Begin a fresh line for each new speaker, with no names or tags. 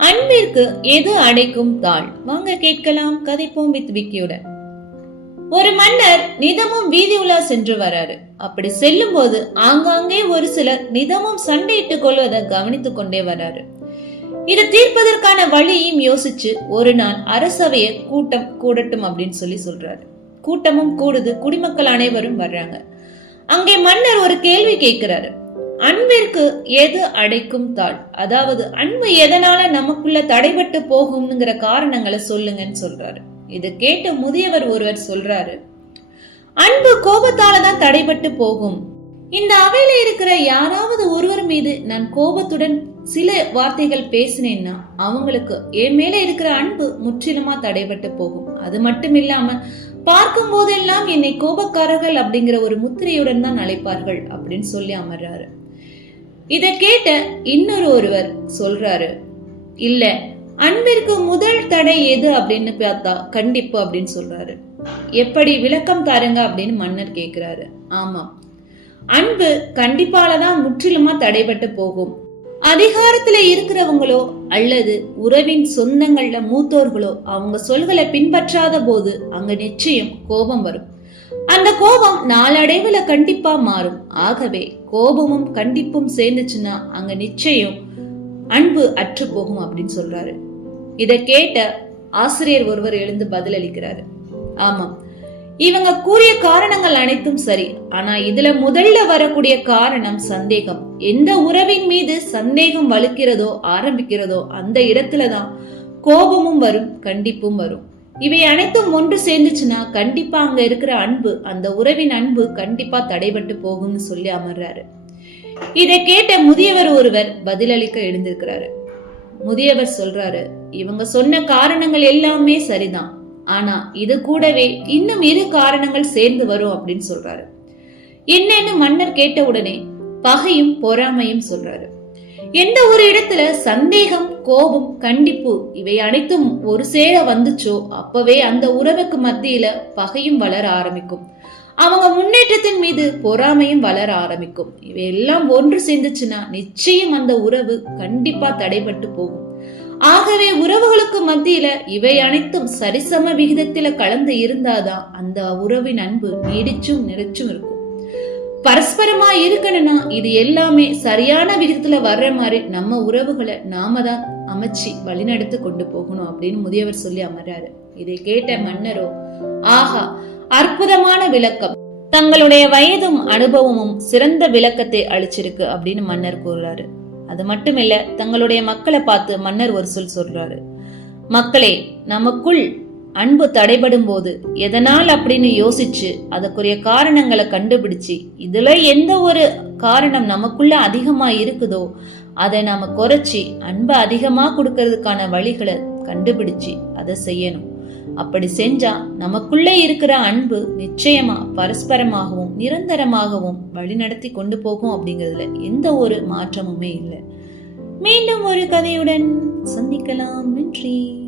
அன்பிற்கு எது அடைக்கும் தாழ் வாங்க கேட்கலாம் கதைப்போம் வித் விக்கியுடன். ஒரு மன்னர் நிதமும் வீதி உலா சென்று வராரு. அப்படி செல்லும் போது ஆங்காங்கே ஒரு சிலர் நிதமும் சண்டையிட்டுக் கொள்வதை கவனித்துக் கொண்டே வராரு. இதை தீர்ப்பதற்கான வழியையும் யோசிச்சு ஒரு நாள் அரசவைய கூட்டம் கூடட்டும் அப்படின்னு சொல்லி சொல்றாரு. கூட்டமும் கூடுது குடிமக்கள் அனைவரும் வர்றாங்க. அங்கே மன்னர் ஒரு கேள்வி கேட்கிறாரு. அன்பிற்கு எது அடைக்கும் தாழ் அதாவது அன்பு எதனால நமக்குள்ள தடைபட்டு போகும்ங்கிற காரணங்களை சொல்லுங்கன்னு சொல்றாரு. இதை கேட்ட முதியவர் ஒருவர் சொல்றாரு. அன்பு கோபத்தால தான் தடைபட்டு போகும். இந்த அவையில இருக்கிற யாராவது ஒருவர் மீது நான் கோபத்துடன் சில வார்த்தைகள் பேசினேன்னா அவங்களுக்கு என் மேல இருக்கிற அன்பு முற்றிலுமா தடைபட்டு போகும். அது மட்டும் இல்லாம பார்க்கும் போதெல்லாம் என்னை கோபக்காரர்கள் அப்படிங்கிற ஒரு முத்திரையுடன் தான் அழைப்பார்கள் அப்படின்னு சொல்லி அமர்றாரு. இத கேட்ட இன்னொரு ஒருவர் சொல்றாரு இல்ல அன்பிற்கு முதல் தடை எது அப்படின்னு பார்த்தா கண்டிப்பு அப்படின்னு சொல்றாரு. எப்படி விளக்கம் தாருங்க? அப்படின்னு மன்னர் கேக்குறாரு. ஆமாம். அன்பு கண்டிப்பால தான் முற்றிலுமா தடைபட்டு போகும். அதிகாரத்துல இருக்கிறவங்களோ அல்லது உறவின் சொந்தங்கள்ல மூத்தோர்களோ அவங்க சொல்களை பின்பற்றாத போது அங்க நிச்சயம் கோபம் வரும். அந்த கோபம் நாளடைவுல கண்டிப்பா மாறும். ஆகவே கோபமும் கண்டிப்பும் சேர்ந்துச்சுன்னா அங்க நிச்சயம் அன்பு அற்று போகும் அப்படின்னு சொல்றாரு. இத கேட்ட ஆசிரியர் ஒருவர் எழுந்து பதிலளிக்கிறாரு. ஆமாம் இவங்க கூறிய காரணங்கள் அனைத்தும் சரி. ஆனா இதுல முதல்ல வரக்கூடிய காரணம் சந்தேகம். எந்த உறவின் மீது சந்தேகம் வலுக்கிறதோ ஆரம்பிக்கிறதோ அந்த இடத்துலதான் கோபமும் வரும் கண்டிப்பும் வரும். இவை அனைத்தும் ஒன்று சேர்ந்துச்சுன்னா கண்டிப்பா அங்க இருக்கிற அன்பு அந்த உறவின் அன்பு கண்டிப்பா தடைபட்டு போகும்னு சொல்லி அமர்றாரு. இதை கேட்ட முதியவர் ஒருவர் பதிலளிக்க எழுந்திருக்கிறாரு. முதியவர் சொல்றாரு இவங்க சொன்ன காரணங்கள் எல்லாமே சரிதான். ஆனா இது கூடவே இன்னும் இரு காரணங்கள் சேர்ந்து வரும் அப்படின்னு சொல்றாரு. என்னன்னு மன்னர் கேட்ட உடனே பகையும் பொறாமையும் சொல்றாரு. எந்த ஒரு இடத்துல சந்தேகம் கோபம் கண்டிப்பு இவை அனைத்தும் ஒரு சேர வந்துச்சோ அப்பவே அந்த உறவுக்கு மத்தியில பகையும் வளர ஆரம்பிக்கும். அவங்க முன்னேற்றத்தின் மீது பொறாமையும் வளர ஆரம்பிக்கும். இவையெல்லாம் ஒன்று சேர்ந்துச்சுன்னா நிச்சயம் அந்த உறவு கண்டிப்பா தடைபட்டு போகும். ஆகவே உறவுகளுக்கு மத்தியில இவை அனைத்தும் சரிசம விகிதத்தில கலந்து இருந்தாதான் அந்த உறவின் அன்பு நீடிச்சும் நிலைச்சும் இருக்கும். பரஸ்பரமா இருக்கணும்னா இது எல்லாமே சரியான விகிதத்துல வர்ற மாதிரி நம்ம உறவுகளை நாம தான் அமைச்சு வழிநடத்து கொண்டு போகணும் அப்படின்னு முதியவர் சொல்லி அமர்றாரு. இதை கேட்ட மன்னரோ ஆஹா அற்புதமான விளக்கம். தங்களுடைய வயதும் அனுபவமும் சிறந்த விளக்கத்தை அளிச்சிருக்கு அப்படின்னு மன்னர் கூறுறாரு. அது மட்டுமில்ல தங்களுடைய மக்களை பார்த்து மன்னர் ஒரு சொல் சொல்றாரு. மக்களே நமக்குள் அன்பு தடைபடும் போது எதனால் அப்படின்னு யோசிச்சு அதற்குரிய காரணங்களை கண்டுபிடிச்சு இதுல எந்த ஒரு காரணம் நமக்குள்ள அதிகமா இருக்குதோ அதை நாம குறைச்சி அன்பை அதிகமா கொடுக்கறதுக்கான வழிகளை கண்டுபிடிச்சு அதை செய்யணும். அப்படி செஞ்சா நமக்குள்ளே இருக்கிற அன்பு நிச்சயமா பரஸ்பரமாகவும் நிரந்தரமாகவும் வழிநடத்தி கொண்டு போகும் அப்படிங்கிறதுல எந்த ஒரு மாற்றமுமே இல்லை. மீண்டும் ஒரு கதையுடன் சந்திக்கலாம். நன்றி.